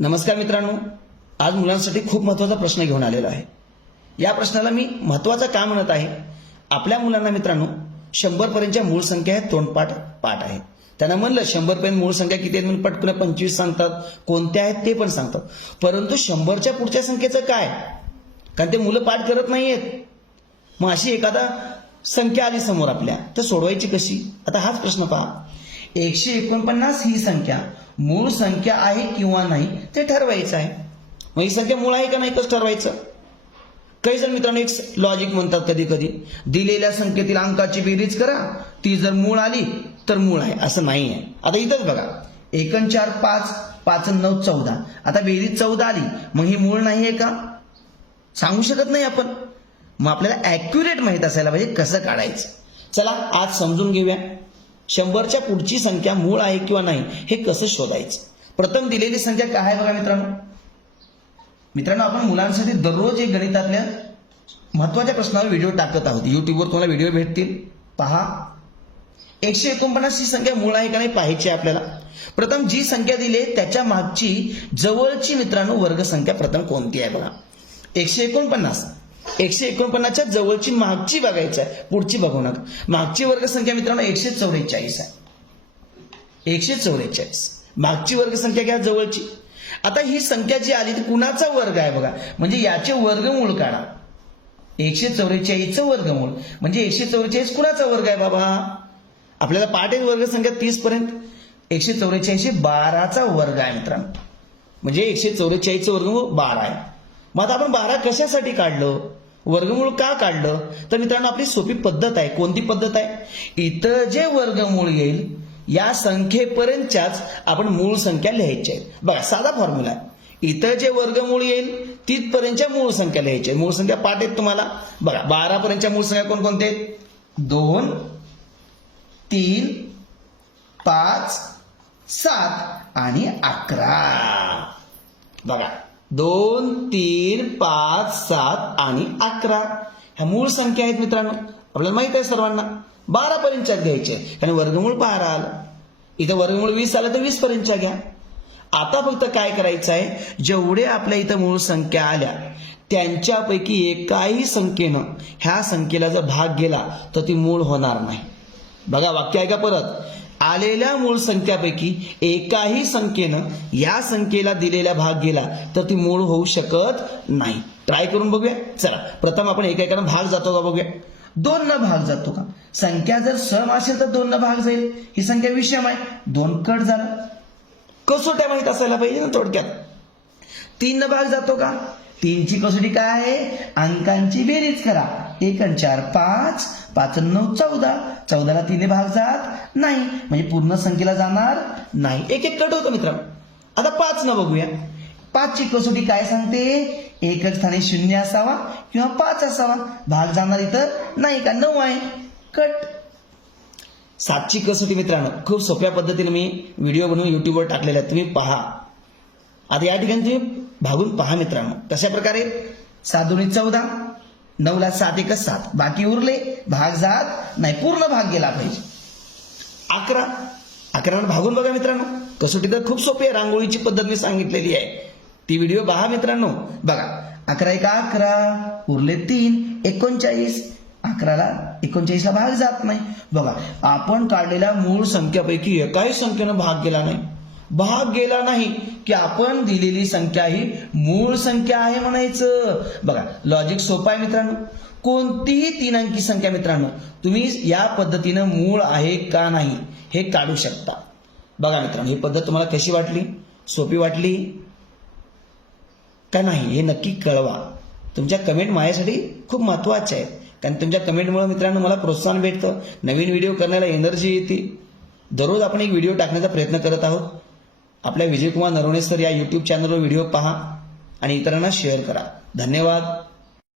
नमस्कार मित्रांनो. आज मुलांसाठी खूप महत्त्वाचा प्रश्न घेऊन आलेलो आहे. या प्रश्नाला मी महत्त्वाचं का म्हणत आहे? आपल्या मुलांना मित्रांनो शंभर पर्यंतच्या मूळ संख्या आहेत तोंडपाठ पाठ आहेत. त्यांना म्हणलं शंभर पर्यंत मूळ संख्या किती आहेत? म्हणून पटकन पंचवीस सांगतात. कोणत्या आहेत ते पण सांगतात. परंतु शंभरच्या पुढच्या संख्येचं काय? कारण ते मुलं पाठ करत नाहीयेत. मग अशी एखादा संख्या आली समोर आपल्या तर सोडवायची कशी? आता हाच प्रश्न पहा. एकशे एकोणपन्नास ही संख्या. मूळ संख्या आहे किंवा नाही ते ठरवायचं आहे. मग ही संख्या मूळ आहे का नाही कसं ठरवायचं? काही जण मित्रांनो एक लॉजिक म्हणतात कधी कधी दिलेल्या संख्येतील अंकाची बेरीज करा. ती जर मूळ आली तर मूळ आहे. असं नाही आहे. आता इथंच बघा. एकन चार पाच पाच नऊ चौदा. आता बेरीज चौदा आली मग ही मूळ नाही आहे का? सांगू शकत नाही आपण. मग आपल्याला ॲक्युरेट माहीत असायला पाहिजे कसं काढायचं. चला आज समजून घेऊया. शंभरच्या पुढची संख्या मूळ आहे किंवा नाही हे कसं शोधायचं? प्रथम दिलेली संख्या काय आहे बघा मित्रांनो? मित्रांनो आपण मुलांसाठी दररोज एक गणितातल्या महत्त्वाच्या प्रश्नावर व्हिडिओ टाकत आहोत. युट्यूबवर तुम्हाला व्हिडिओ भेटतील. पहा. एकशे एकोणपन्नास ही संख्या मूळ आहे का नाही पाहायची आहे आपल्याला. प्रथम जी संख्या दिली आहे त्याच्या मागची जवळची मित्रांनो वर्गसंख्या प्रथम कोणती आहे बघा? एकशे एकोणपन्नास. एकशे एकोणपन्नासच्या जवळची मागची बघायचं आहे पुढची बघू नका. मागची वर्गसंख्या मित्रांनो एकशे चौवेचाळीस आहे. एकशे चौवेचाळीस मागची वर्गसंख्या घ्या जवळची. आता ही संख्या जी आली ती कुणाचा वर्ग आहे बघा? म्हणजे याचे वर्गमूळ काढा. एकशे चौवेचाळीसचं वर्गमूळ. म्हणजे एकशे चौवेचाळीस कुणाचा वर्ग आहे बाबा? आपल्याला पाठ आहे वर्गसंख्या तीस पर्यंत. एकशे चौवेचाळीसशे बाराचा वर्ग आहे मित्रांनो. म्हणजे एकशे चौवेचाळीसचं वर्गमूळ बारा आहे. मग आता आपण बारा कशासाठी काढलो? वर्गमूळ का काढलं? तर मित्रांनो आपली सोपी पद्धत आहे. कोणती पद्धत आहे? इथं जे वर्गमूळ येईल या संख्येपर्यंतच्याच आपण मूळ संख्या लिहायच्या आहेत. बघा साधा फॉर्म्युला आहे. इथं जे वर्गमूळ येईल तिथपर्यंतच्या मूळ संख्या लिहायच्या मूळ संख्या पाठ आहेत तुम्हाला. बघा बारा पर्यंतच्या मूळ संख्या कोणकोणत्या आहेत? दोन तीन पाच सात आणि अकरा. बघा दोन तीन पाच सात आणि अकरा. ह्या मूळ संख्या आहेत मित्रांनो. आपल्याला माहीत आहे सर्वांना. बारा पर्यंतच्या घ्यायचे. कारण वर्गमूळ बारा आलं इथं वर्गमूळ वीस आलं तर वीस पर्यंतच्या घ्या. आता फक्त काय करायचं आहे? जेवढे आपल्या इथं मूळ संख्या आल्या त्यांच्यापैकी एकाही संख्येनं ह्या संख्येला जर भाग गेला तर ती मूळ होणार नाही. बघा वाक्य आहे का परत. आलेल्या मूळ संख्यापैकी एकाही संख्येनं या संख्येला दिलेला भाग गेला तर ती मूळ होऊ शकत नाही. ट्राय करून बघूया. चला प्रथम आपण एका एकानं भाग जातो का बघूया? दोन न भाग जातो का? संख्या जर सम असेल तर दोन न भाग जाईल. ही संख्या विषम आहे. दोन कट झालं. कसोट्या माहीत असायला पाहिजे ना थोडक्यात? तीन न भाग जातो का? तीनची कसोटी काय आहे? अंकांची बेरीज करा. एक आणि चार पाच. पाच नऊ चौदा. चौदाला तिने भाग जात नाही. म्हणजे पूर्ण संख्येला जाणार नाही. एक एक कट होतो मित्र आता पाच न बघूया. पाचची कसोटी काय सांगते? एकच स्थानी शून्य असावा किंवा पाच असावा. भाग जाणार इथं नाही का? नऊ आहे. कट. सातची कसोटी मित्रांनो. खूप सोप्या पद्धतीने मी व्हिडिओ बनवून युट्यूबवर टाकलेला आहे तुम्ही पहा. आता या ठिकाणी तुम्ही भागून पहा मित्रांनो. तशा प्रकारे? सात दोन्ही चौदा. नऊला सात एकच सात. बाकी उरले भाग जात नाही पूर्ण भाग गेला पाहिजे. अकरा. अकरा भागून बघा मित्रांनो. कसोटी तर खूप सोपी आहे. रांगोळीची पद्धत मी सांगितलेली आहे. ती व्हिडिओ पहा मित्रांनो. बघा. अकरा एक अकरा. उरले तीन. एकोणचाळीस. अकराला एकोणचाळीसला भाग जात नाही. बघा. आपण काढलेल्या मूळ संख्यापैकी एकाही संख्येनं भाग गेला नाही. भाग गेला नाही की आपण दिलेली संख्या ही मूळ संख्या आहे म्हणायचं. बघा लॉजिक सोपं आहे मित्रांनो. कोणतीही तीन अंकी संख्या मित्रांनो तुम्ही या पद्धतीनं मूळ आहे का नाही हे काढू शकता. बघा मित्रांनो ही पद्धत तुम्हाला कशी वाटली? सोपी वाटली? का नाही? हे नक्की कळवा. तुमच्या कमेंट माझ्यासाठी खूप महत्त्वाच्या आहेत. कारण तुमच्या कमेंटमुळे मित्रांनो मला प्रोत्साहन भेटतं. नवीन व्हिडिओ करण्याला एनर्जी येते. दररोज आपण एक व्हिडिओ टाकण्याचा प्रयत्न करत आहोत. आपल्या विजयकुमार नरवणे सर या यूट्यूब चॅनलवर व्हिडिओ पहा आणि इतरांना शेअर करा. धन्यवाद.